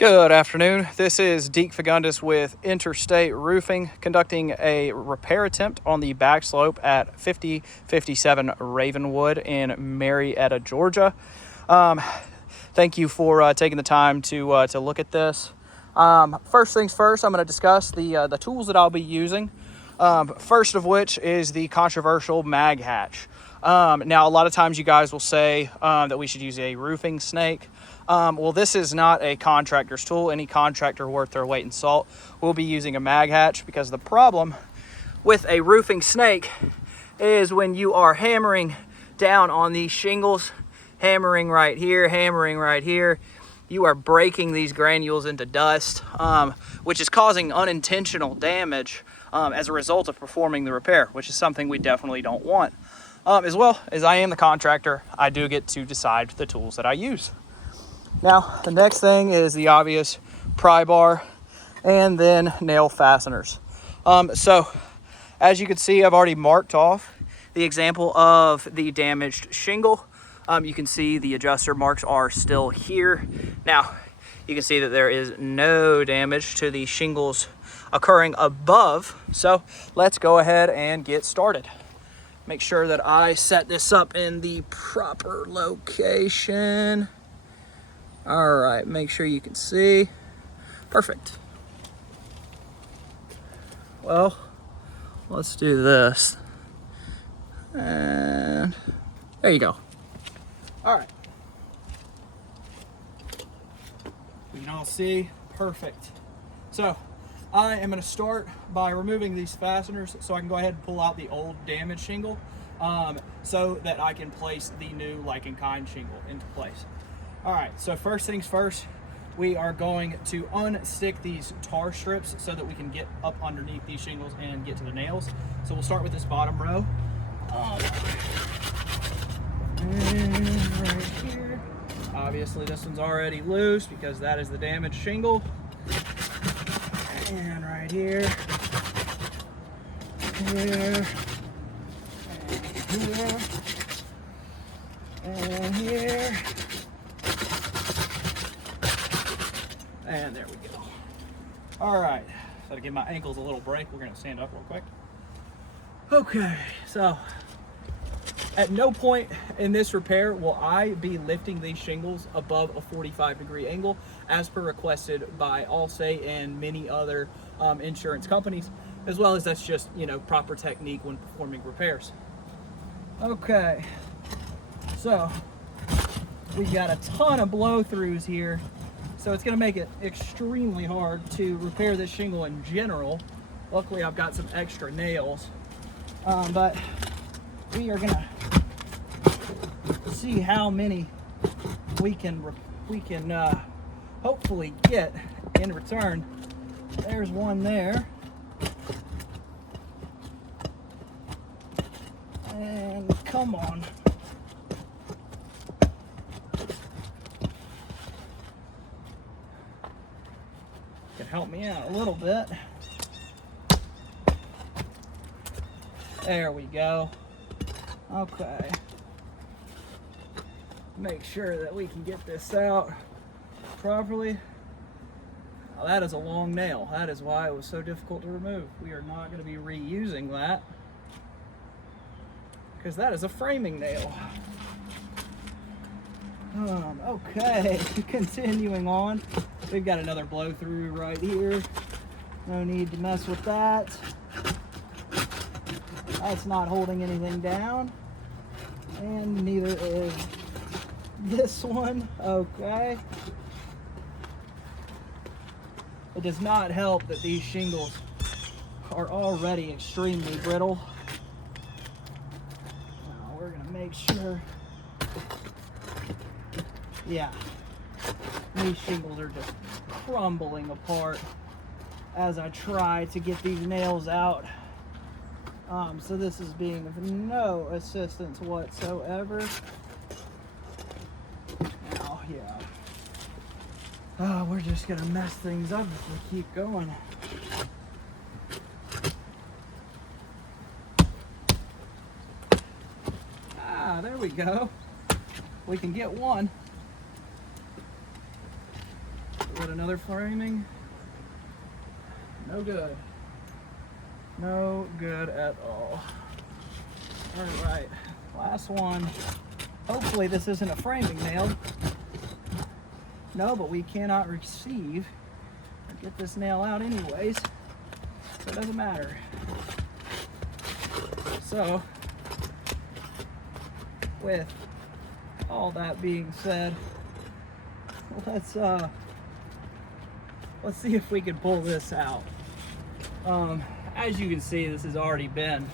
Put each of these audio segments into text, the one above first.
Good afternoon. This is Deke Fagundes with Interstate Roofing, conducting a repair attempt on the back slope at 5057 Ravenwood in Marietta, Georgia. Thank you for taking the time to look at this. First things first, I'm going to discuss the tools that I'll be using. First of which is the controversial mag hatch. Now, a lot of times you guys will say that we should use a roofing snake. Well, this is not a contractor's tool. Any contractor worth their weight in salt will be using a mag hatch, because the problem with a roofing snake is when you are hammering down on these shingles, hammering right here, you are breaking these granules into dust, which is causing unintentional damage as a result of performing the repair, which is something we definitely don't want. As well as I am the contractor, I do get to decide the tools that I use. Now, the next thing is the obvious pry bar and then nail fasteners. So as you can see, I've already marked off the example of the damaged shingle. You can see the adjuster marks are still here. Now, you can see that there is no damage to the shingles occurring above. So let's go ahead and get started. Make sure that I set this up in the proper location. All right, make sure you can see. Perfect. Well, let's do this. And there you go. All right. You can all see, perfect. So I am going to start by removing these fasteners so I can go ahead and pull out the old damaged shingle so that I can place the new like-in-kind shingle into place. All right, so first things first, we are going to unstick these tar strips so that we can get up underneath these shingles and get to the nails. So we'll start with this bottom row. And right here, obviously this one's already loose because that is the damaged shingle. And right here, here, and here, and there we go. All right, so to give my ankles a little break, we're gonna stand up real quick. Okay, so at no point in this repair will I be lifting these shingles above a 45-degree angle, as per requested by Allstate and many other insurance companies, as well as that's just, proper technique when performing repairs. Okay, so we've got a ton of blow-throughs here, so it's going to make it extremely hard to repair this shingle in general. Luckily, I've got some extra nails, but we are going to see how many we can hopefully get in return. There's one there, and come on. Can help me out a little bit. There we go. Okay. Make sure that we can get this out properly. Now, that is a long nail. That is why it was so difficult to remove. We are not going to be reusing that because that is a framing nail. Okay, continuing on. We've got another blow through right here. No need to mess with that. That's not holding anything down. And neither is this one. Okay. It does not help that these shingles are already extremely brittle. Now we're gonna make sure. Yeah, these shingles are just crumbling apart as I try to get these nails out. So this is being of no assistance whatsoever. Now, yeah. Oh, we're just gonna mess things up if we keep going. There we go. We can get one. Get rid another framing. No good. No good at all. All right, last one. Hopefully this isn't a framing nail. No, but we cannot receive or get this nail out anyways, so it doesn't matter. So, with all that being said, let's see if we can pull this out. As you can see, this has already been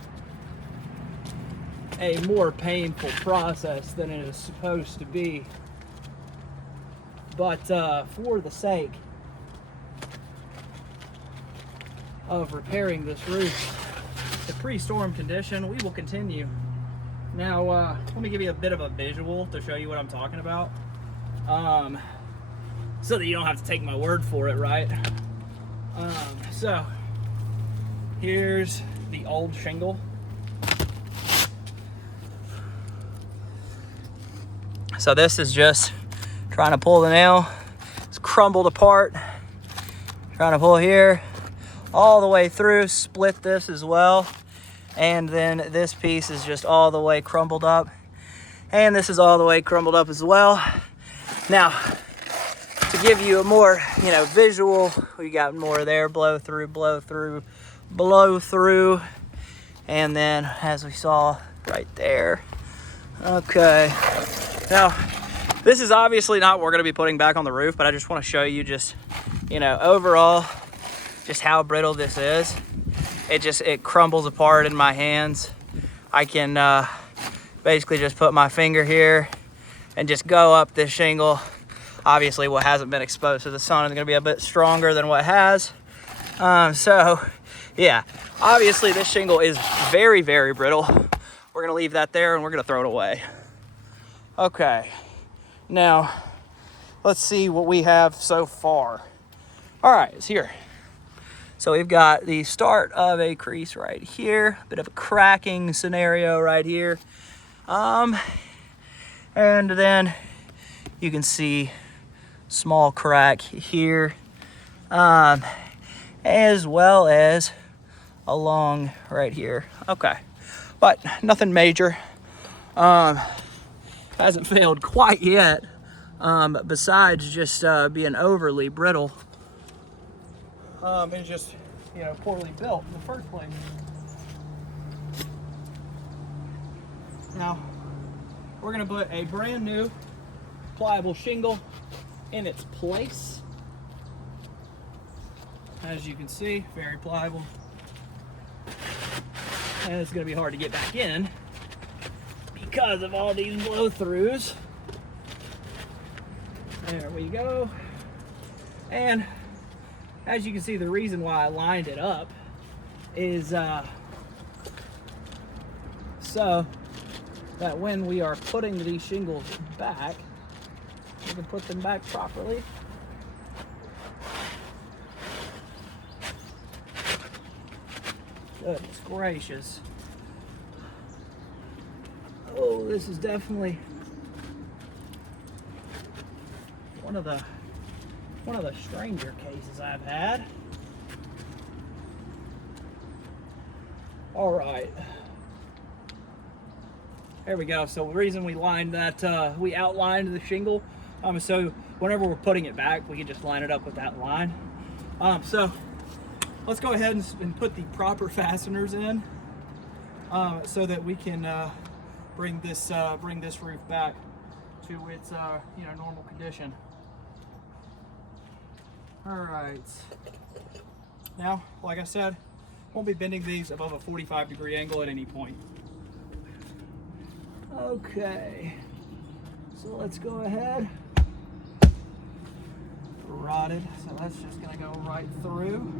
a more painful process than it is supposed to be. But for the sake of repairing this roof, the pre-storm condition, we will continue. Now, let me give you a bit of a visual to show you what I'm talking about, so that you don't have to take my word for it, right? So, here's the old shingle. So this is just trying to pull the nail. It's crumbled apart. Trying to pull here all the way through, split this as well. And then this piece is just all the way crumbled up. And this is all the way crumbled up as well. Now, to give you a more, visual, we got more there, blow through, blow through, blow through. And then, as we saw right there. Okay. Now, this is obviously not what we're going to be putting back on the roof, but I just want to show you just, overall, just how brittle this is. It crumbles apart in my hands. I can basically just put my finger here and just go up this shingle. Obviously, what hasn't been exposed to the sun is going to be a bit stronger than what has. So, yeah, obviously this shingle is very, very brittle. We're going to leave that there and we're going to throw it away. Okay, now let's see what we have so far. All right, it's here. So we've got the start of a crease right here, a bit of a cracking scenario right here. And then you can see small crack here, as well as along right here. Okay, but nothing major. Hasn't failed quite yet, besides just being overly brittle. It's just, poorly built in the first place. Now, we're gonna put a brand new pliable shingle in its place. As you can see, very pliable. And it's gonna be hard to get back in because of all these blow-throughs. There we go. And as you can see, the reason why I lined it up is so that when we are putting these shingles back, we can put them back properly. Goodness gracious. Oh, this is definitely one of the stranger cases I've had. All right, there we go. So the reason we lined that, we outlined the shingle, so whenever we're putting it back, we can just line it up with that line. So let's go ahead and put the proper fasteners in, so that we can bring this roof back to its normal condition. All right. Now, like I said, won't be bending these above a 45-degree angle at any point. Okay. So let's go ahead. Rotted. So that's just gonna go right through.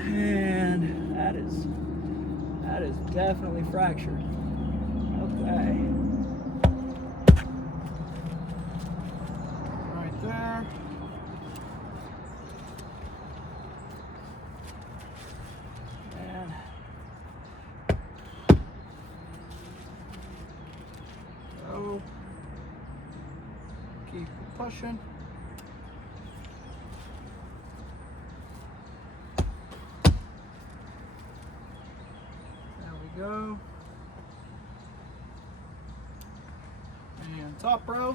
And that is definitely fractured. Okay. Right there. And oh. Keep pushing. There we go. And top row.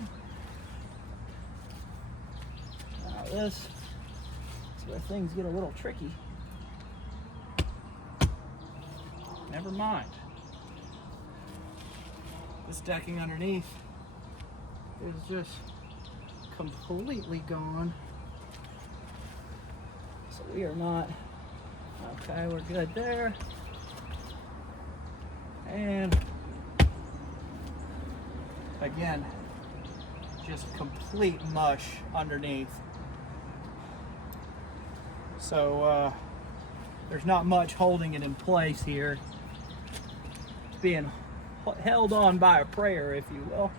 Now this is where things get a little tricky. Never mind. This decking underneath is just completely gone. So we are not, okay, we're good there. And again, just complete mush underneath. So there's not much holding it in place here. It's being held on by a prayer, if you will.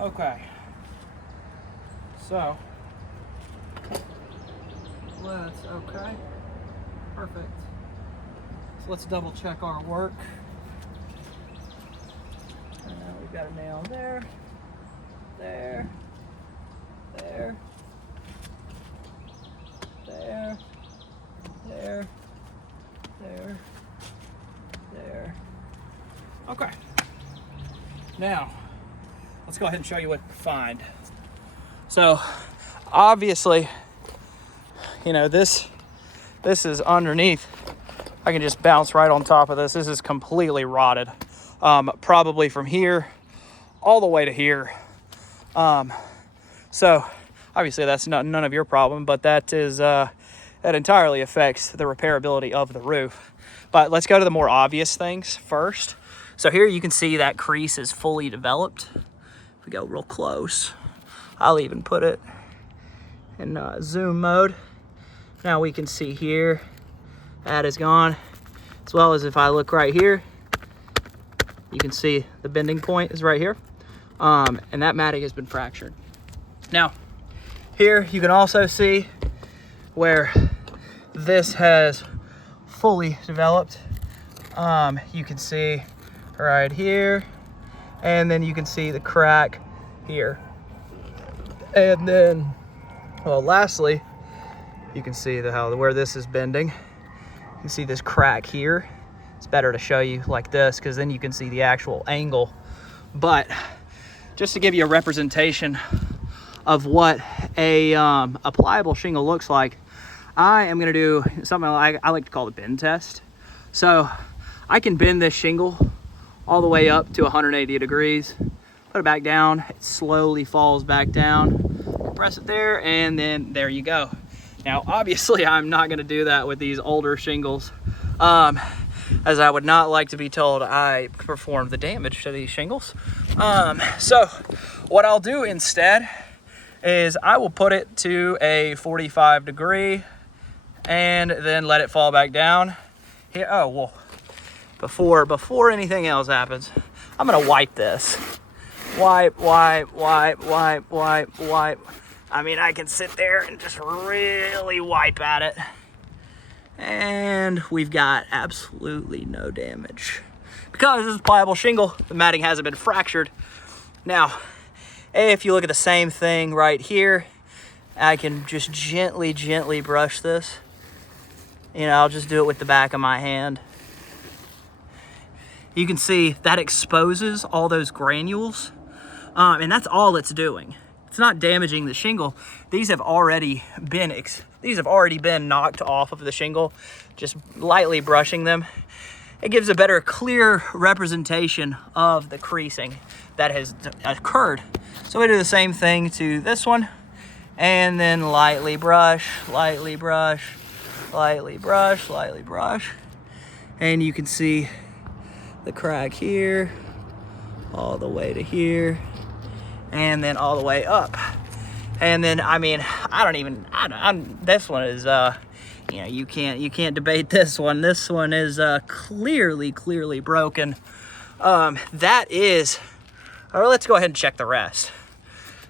Okay. So okay. Perfect. So let's double check our work. We've got a nail there, there, there, there, there, there, there. Okay. Now, let's go ahead and show you what we find. So, obviously, you know, this is underneath. I can just bounce right on top of this. This is completely rotted. Probably from here all the way to here. So obviously that's none of your problem, but that is that entirely affects the repairability of the roof. But let's go to the more obvious things first. So here you can see that crease is fully developed. If we go real close, I'll even put it in zoom mode. Now we can see here that is gone, as well as if I look right here, you can see the bending point is right here, and that matting has been fractured. Now, here you can also see where this has fully developed. You can see right here, and then you can see the crack here. And then, well, lastly, you can see where this is bending. You can see this crack here. It's better to show you like this because then you can see the actual angle. But just to give you a representation of what a pliable shingle looks like, I am gonna do something I like to call the bend test. So I can bend this shingle all the way up to 180 degrees, put it back down, it slowly falls back down, press it there, and then there you go. Now, obviously, I'm not gonna do that with these older shingles, as I would not like to be told I performed the damage to these shingles. So what I'll do instead is I will put it to a 45 degree and then let it fall back down. Here, oh, well, before anything else happens, I'm gonna wipe this. Wipe. I mean, I can sit there and just really wipe at it. And we've got absolutely no damage. Because this is pliable shingle, the matting hasn't been fractured. Now, if you look at the same thing right here, I can just gently brush this. You know, I'll just do it with the back of my hand. You can see that exposes all those granules. And that's all it's doing. It's not damaging the shingle. These have already been knocked off of the shingle. Just lightly brushing them, it gives a better, clear representation of the creasing that has occurred. So we do the same thing to this one, and then lightly brush, lightly brush, lightly brush, lightly brush, and you can see the crack here, all the way to here, and then all the way up. And then, I mean, this one is, you know, you can't debate this one. This one is clearly broken. That is, or let's go ahead and check the rest.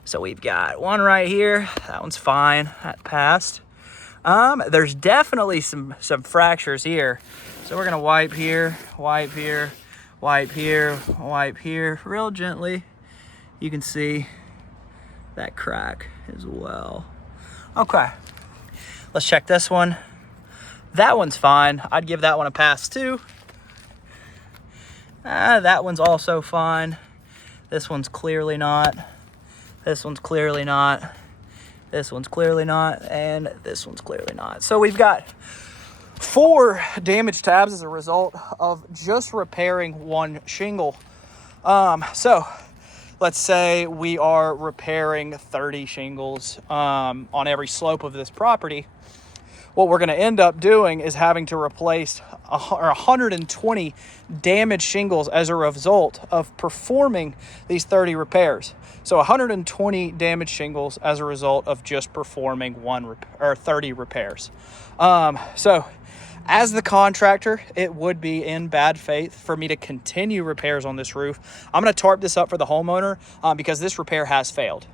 So we've got one right here. That one's fine. That passed. There's definitely some fractures here. So we're gonna wipe here, wipe here, wipe here, real gently. You can see that crack as well. Okay, let's check this one. That one's fine. I'd give that one a pass too. That one's also fine. This one's clearly not. This one's clearly not. This one's clearly not. And this one's clearly not. So we've got 4 damaged tabs as a result of just repairing one shingle. So let's say we are repairing 30 shingles on every slope of this property. What we're going to end up doing is having to replace 120 damaged shingles as a result of performing these 30 repairs. So 120 damaged shingles as a result of just performing 30 repairs. So as the contractor, it would be in bad faith for me to continue repairs on this roof. I'm going to tarp this up for the homeowner because this repair has failed.